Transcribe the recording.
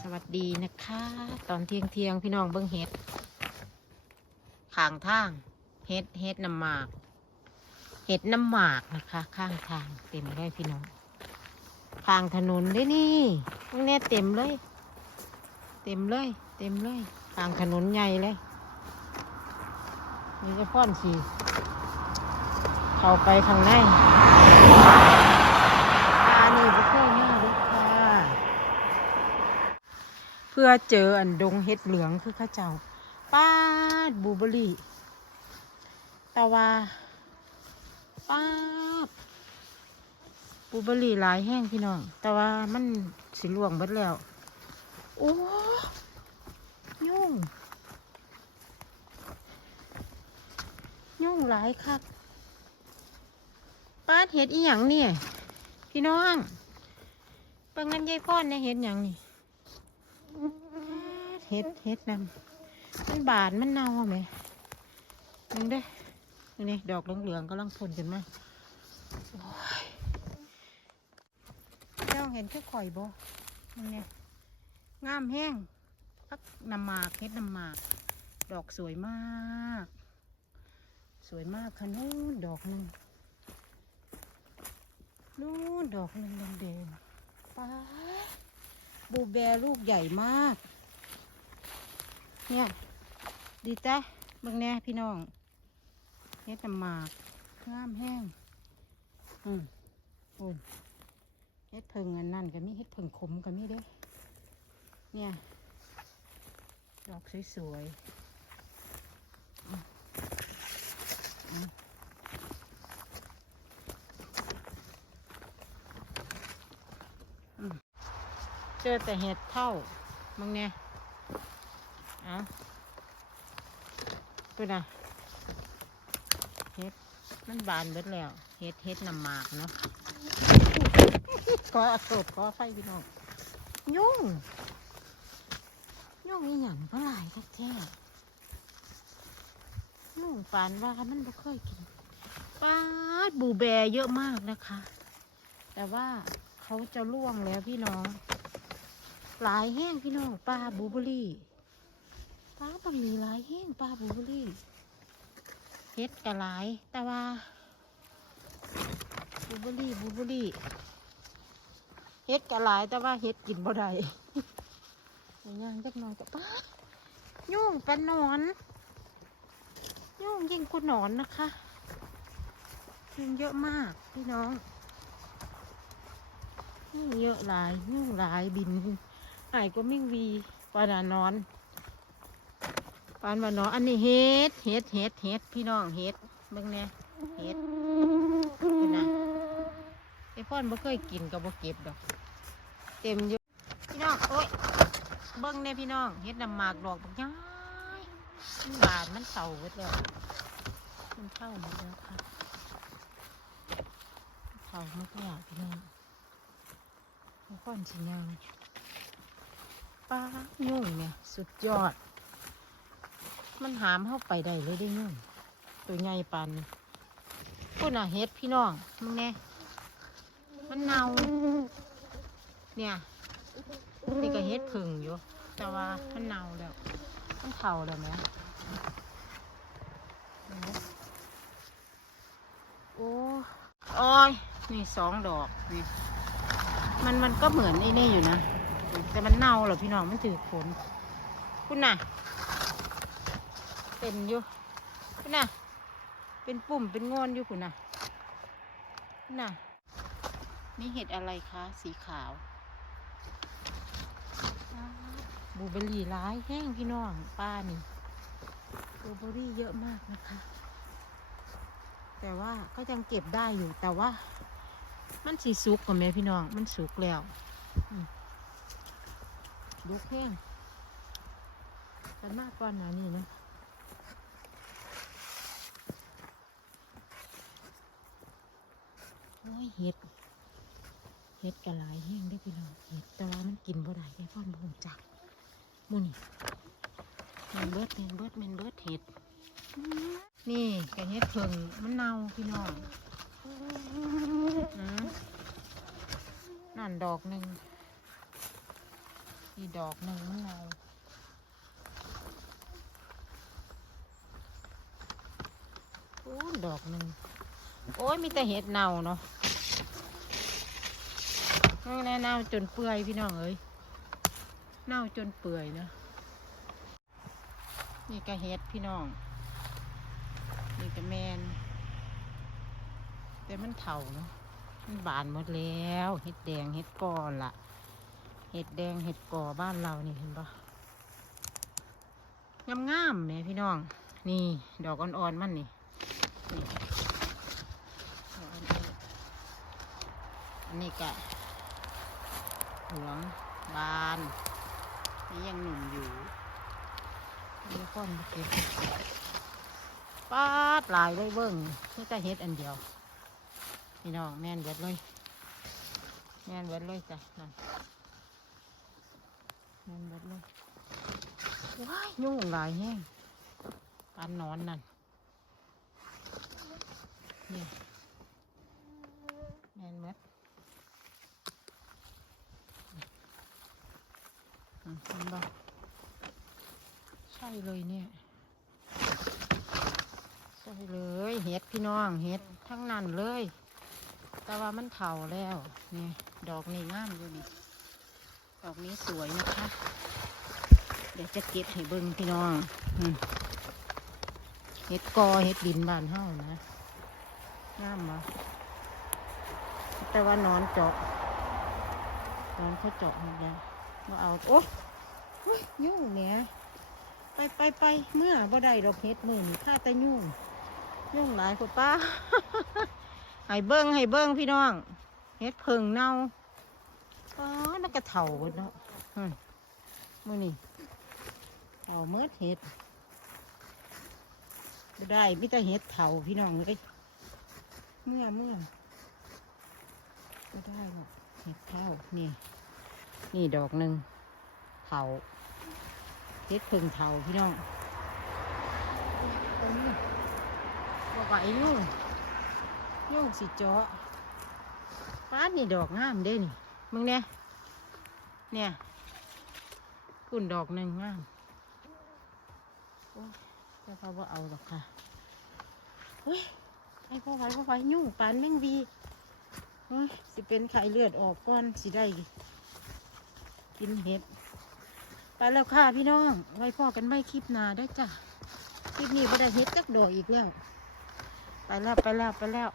สวัสดีนะคะ ตอนเที่ยงเที่ยงพี่น้องเบิ้งเฮ็ดข้างทางเฮ็ดเฮ็ดน้ำหมากเห็ดน้ำหมากนะคะ ข้างทางเต็มเลยพี่น้องข้างถนนได้นี่ตรงนี้เต็มเลย เต็มเลย เต็มเลยข้างถนนใหญ่เลยนี่จะพ่อนสีเข้าไปข้างในตานี่บ่เคยมาเลยค่ะ เพื่ อเจออันดงเห็ดเหลืองคือข้าเจ้าป้าดบูเบอรี่แต่ว่าป้าดบูเบอรี่หลายแห้งพี่น้อง แต่ว่ามันสิลวงเบิดแล้ว โอ้ยุ่งยุ่งหลายคักป้าดเห็ดอีหยังเนี่ยพี่น้องเปิงงั้นยายพ่อนเนี่ยเห็ดหยังนี่ เฮ็ดเฮ็ดนำมันบานมันเน่าไหมมึงเด้นี่ดอกเหลืองๆกำลังพ่นขึ้นมาเจ้าเห็นแคือข่อยบ่มึงเนี่ยงามแห้งพักน้ำหมากเฮ็ดน้ำหมาก ดอกสวยมาก สวยมากค่ะนู้นดอกหนึ่งนู้นดอกนึ่งแดงๆป้าด บูแบลูกใหญ่มาก เนี่ย ดีจ้ะเบิ่งแน่พี่น้องเฮ็ดน้ำหมากงามแห้ง อืมโอ้ยเฮ็ดเพิงอันนั่นก็มีเฮ็ดเพิงขมก็มีเด้ เนี่ย ดอกสวยๆอืมอืมอืมเจอแต่เห็ดเท่ามึงเนี่ยเอาดูนะเฮ็ดมันบานเบิดแล้วเฮ็ดเฮ็ดน้ำหมากเนาะก็อโศกก็ไฟพี่น้องยุ่งยุ่งอีหยังก็หลายทักแท้ยุ่งปานว่ามันบ่เคยกินปาดบูแบเยอะมากนะคะ แต่ว่าเขาจะล่วงแล้วพี่น้อง หลายแห้งพี่น้องปลาบูเบอรี่ปลาบรีหลายแห้งปลาบูเบอรี่เฮ็ดกะหลาย แต่ว่าบูเบอรี่บูเบอรี่เฮ็ดกะหลาย แต่ว่าเฮ็ดกินบ่ได้อย่างย่างจักน่อยก็ป้ายุ่งเป็นนอน ยุ่งยิ่งกว่านอนนะคะยุ่งเยอะมากพี่น้องยุ่งเยอะหลายยุ่งหลายบิน หายก็มิ่งวีปาดานอนปานว่านาะอันนี้เฮ็ดเฮ็ดเฮ็ดเฮ็ดพี่น้องเฮ็ดเบิ่งแน่เฮ็ดคุณนะไอ้พ่อนบ่เคยกินก็บ่เก็บดอก เต็มอยู่พี่น้องโอ้ยเบิ่งแน่พี่น้องเฮ็ดน้ำหมากดอกบักย้ายมันบานมันเศร้าเบิดแล้วมันเท่าหมดแล้วค่ะเท่าหมดแล้วพี่น้องไอ้พ่อนสิยาง ป้ายุ่งเนี่ย สุดยอด มันหามเข้าไปได้เลยได้เงี้ยตัวใหญ่ปานนี้พูดน่ะเฮ็ดพี่น้องมึงแน่มันเน่าเนี่ยนี่ก็เฮ็ดผึ่งอยู่ แต่ว่ามันเน่าแล้ว มันเผาแล้วไหมโอ้อ้ยนี่สองดอกนี่มันมันก็เหมือนไอ้นี่อยู่นะ แต่มันเน่าเหรอพี่น้องมันถือผลคุณน่ะ เป็นอยู่คุณน่ะ เป็นปุ่มเป็นงอนอยู่คุณน่ะคุณน่ะ นี่เห็ดอะไรคะ สีขาวบลูเบอร์รี่ร้ายแห้งพี่น้องป้านี่บลูเบอร์รี่เยอะมากนะคะ แต่ว่าก็ยังเก็บได้อยู่แต่ว่า มันสีสุกกว่าแม่พี่น้อง มันสุกแล้ว อืม ดูแห้งกันมากกว่าหนานี่นะโอ้ยเห็ด เห็ดกระหลายแห้งได้พี่น้องเห็ดแต่ว่ามันกินบ่ได้แค่พ่อนบ่งจักมูนี่แมนเบิร์ดแมนเบิร์ดแมนเบิร์ดเห็ด นี่กระเห็ดเพิ่งมันเน่าพี่น้องนั่นดอกหนึ่ง อีดอกหนึ่งมันเงาโอ้ดอกหนึ่งโอ้ยมีแต่เห็ดเน่าเนาะนั่นแหละเน่าจนเปื่อยพี่น้องเอ้ยเน่าจนเปื่อยนะนี่ก็เห็ดพี่น้องนี่ก็แมนแต่มันเถ่าเนาะมันบานหมดแล้วเห็ดแดงเห็ดก้อนล่ะ ห็ดแดงเห็ดก่อบ้านเรานี่เห็นปะงามงามๆเนี่ยพี่น้อง นี่ ดอกอ่อนๆมันนี่นี่อันนี้กะเหลืองบานนี่ยังหนุ่มอยู่นี่ก้อนมาเก็บปาดหลายเลยเบิ้งนี่แต่เห็ดอันเดียว พี่น้องแม่นเบิดเลย แม่นเบิดเลยจ้ะนั่น แม่นเบิดเลยว้ายยุ่งหลายแห้งปานหนอนนั่นนี่แม่นเบิดอืมเห็นบ่ใช่เลยเนี่ยใช่เลยเห็ดพี่น้องเห็ดทั้งนั้นเลย แต่ว่ามันเถาแล้วนี่ดอกนี้งามอยู่นี่ ดอกนี้สวยนะคะ เดี๋ยวจะเก็บให้เบิ้งพี่น้องเห็ดกอเห็ดดินบานเฮ้านะงามมาแต่ว่านอนเจาะนอนเขาเจาะหมดแล้วมาเอาโอ๊ยยุ่งเนี่ยไปไปไปเมื่อบ่ได้ดอกเห็ดมือนี่ข้าแต่ยุ่งยุ่งหลายกว่าป้าให้เบิ้งให้เบิ้งพี่น้องเฮ็ดเพิงเน่า อ๋อนักกระเถาเบิดเนาะอืมมือนี้เถาเมื่อเฮ็ดบ่ได้มิแต่เฮ็ดเถาพี่น้องเลยเมื่อเมื่อก็ได้หรอกเฮ็ดเถานี่ นี่ดอกหนึ่งเถาเฮ็ดเพิงเถาพี่น้องตรงนี้บ่ไหวนู่นยุ่งสิเจาะป้านนี่ดอกงามเด้นี่ มึงเนี่ยเนี่ยคุณดอกหนึ่งงามโอ้ยแต่เขาบ่เอาหรอกค่ะเฮ้ยไอ้พ่อไว้พ่อไว้ยุ่งปานแม่งวีเฮ้ยสิเป็นไข่เลือดออกก่อนสิได้ กินเห็ดไปแล้วค่ะพี่น้อง ไว้พ่อกันไม่คลิปหนาได้จ้ะคลิปนี้บ่ได้เห็ดจักโดอีกแล้ว ไปแล้วไปแล้วไปแล้ว